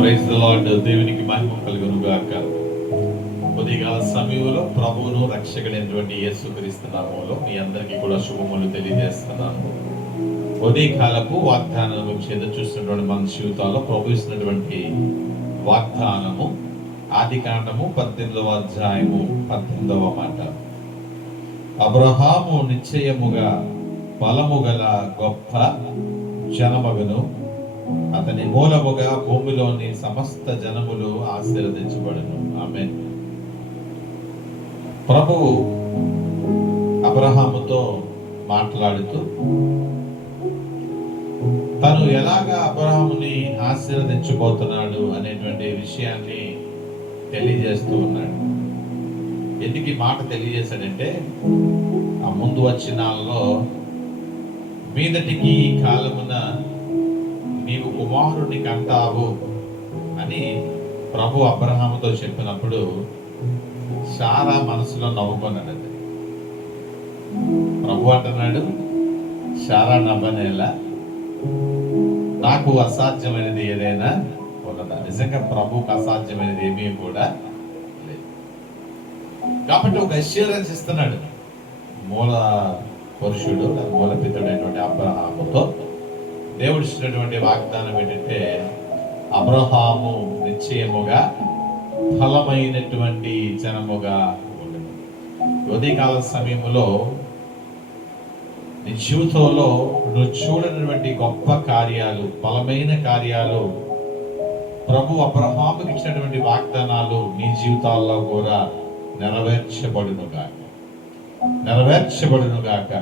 Praise the lord. దేవునికి మహిమ కలుగును గాక. ఉదయకాల సమయంలో ప్రభువును రక్షకుడైనటువంటి యేసుక్రీస్తు నామములో మీ అందరికీ కూడా శుభములు తెలియజేస్తున్నాను. ఉదయకాలపు వాగ్దానం గురించి ఎదురు చూస్తున్నటువంటి మన జీవితాల్లో ప్రభు ఇస్తున్నటువంటి వాగ్దానము ఆదికాండము 18వ అధ్యాయము 18వ మాట. అబ్రహాము నిశ్చయముగా బలము గల గొప్ప జనమగును, అతని మూలముగా భూమిలోని సమస్త జనములు ఆశీర్వదించబడును. ఆమేన్. ప్రభువు అబ్రహాముతో మాట్లాడుతూ తను ఎలాగా అబ్రహాముని ఆశీర్వదించబోతున్నాడు అనేటువంటి విషయాన్ని తెలియజేస్తూ ఉన్నాడు. ఎందుకు ఈ మాట తెలియజేశాడంటే, ఆ ముందు వచ్చినాల్లో మీదటికి ఈ కాలమున నీవు కుమారుని కంటావు అని ప్రభు అబ్రహాముతో చెప్పినప్పుడు శారా మనసులో నవ్వుకున్నాడు. ప్రభు అంటున్నాడు, శారా నవ్వనేలా, నాకు అసాధ్యమైనది ఏదైనా ఉన్నదా? నిజంగా ప్రభుకు అసాధ్యమైనది ఏమీ కూడా లేదు. కాబట్టి ఒక అష్యూరెన్స్ ఇస్తున్నాడు మూల పురుషుడు, మూల పితుడైనటువంటి అబ్రహాముతో. దేవుడు ఇచ్చినటువంటి వాగ్దానం ఏంటంటే, అబ్రహాము నిశ్చయముగా ఫలమైనటువంటి జనముగా ఉండదు. ఉదయకాల సమయంలో నీ జీవితంలో నువ్వు చూడనటువంటి గొప్ప కార్యాలు, బలమైన కార్యాలు, ప్రభు అబ్రహాముకి ఇచ్చినటువంటి వాగ్దానాలు నీ జీవితాల్లో కూడా నెరవేర్చబడునుగాక.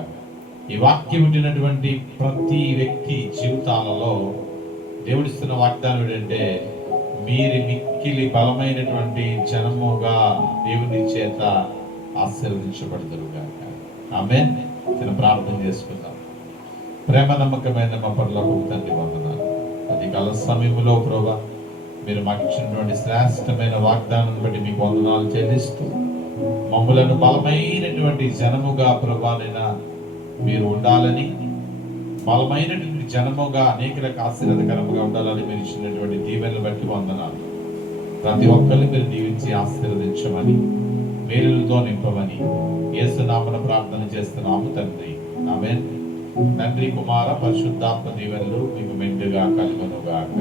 ఈ వాక్యం వింటున్నటువంటి ప్రతి వ్యక్తి జీవితాలలో దేవుడిస్తున్న వాగ్దానం ఏంటంటే, మీరు మిక్కిలి బలమైనటువంటి జనముగా దేవుని చేత ఆశీర్వదించబడుతురుగాక. ఆమేన్. నేను ప్రార్థన చేసుకుందాం. ప్రేమ నమ్మకమైన మా పరలోకపు తండ్రి, వందనాలు. అది కాల సమయంలో ప్రభా మీరు మాకు ఇచ్చినటువంటి శ్రేష్టమైన వాగ్దానం బట్టి మీకు వందనాలు చెల్లిస్తూ, మమ్ములను బలమైనటువంటి జనముగా ప్రభానైనా మీరు ఉండాలని, బలమైనటువంటి జనముగా అనేకులకు ఆశీర్వాదకరంగా ఉండాలని మీరు ఇచ్చినటువంటి దీవెనలు బట్టి వందనాలు. ప్రతి ఒక్కరిని మీరు దీవించి ఆశీర్వదించమని, మేలులతో నింపమని యేసు నామమున ప్రార్థన చేస్తున్నాము తండ్రి. ఆమేన్. తండ్రి, కుమార, పరిశుద్ధాత్మ దీవెనలు మీకు మెండుగా కలుగునుగాక.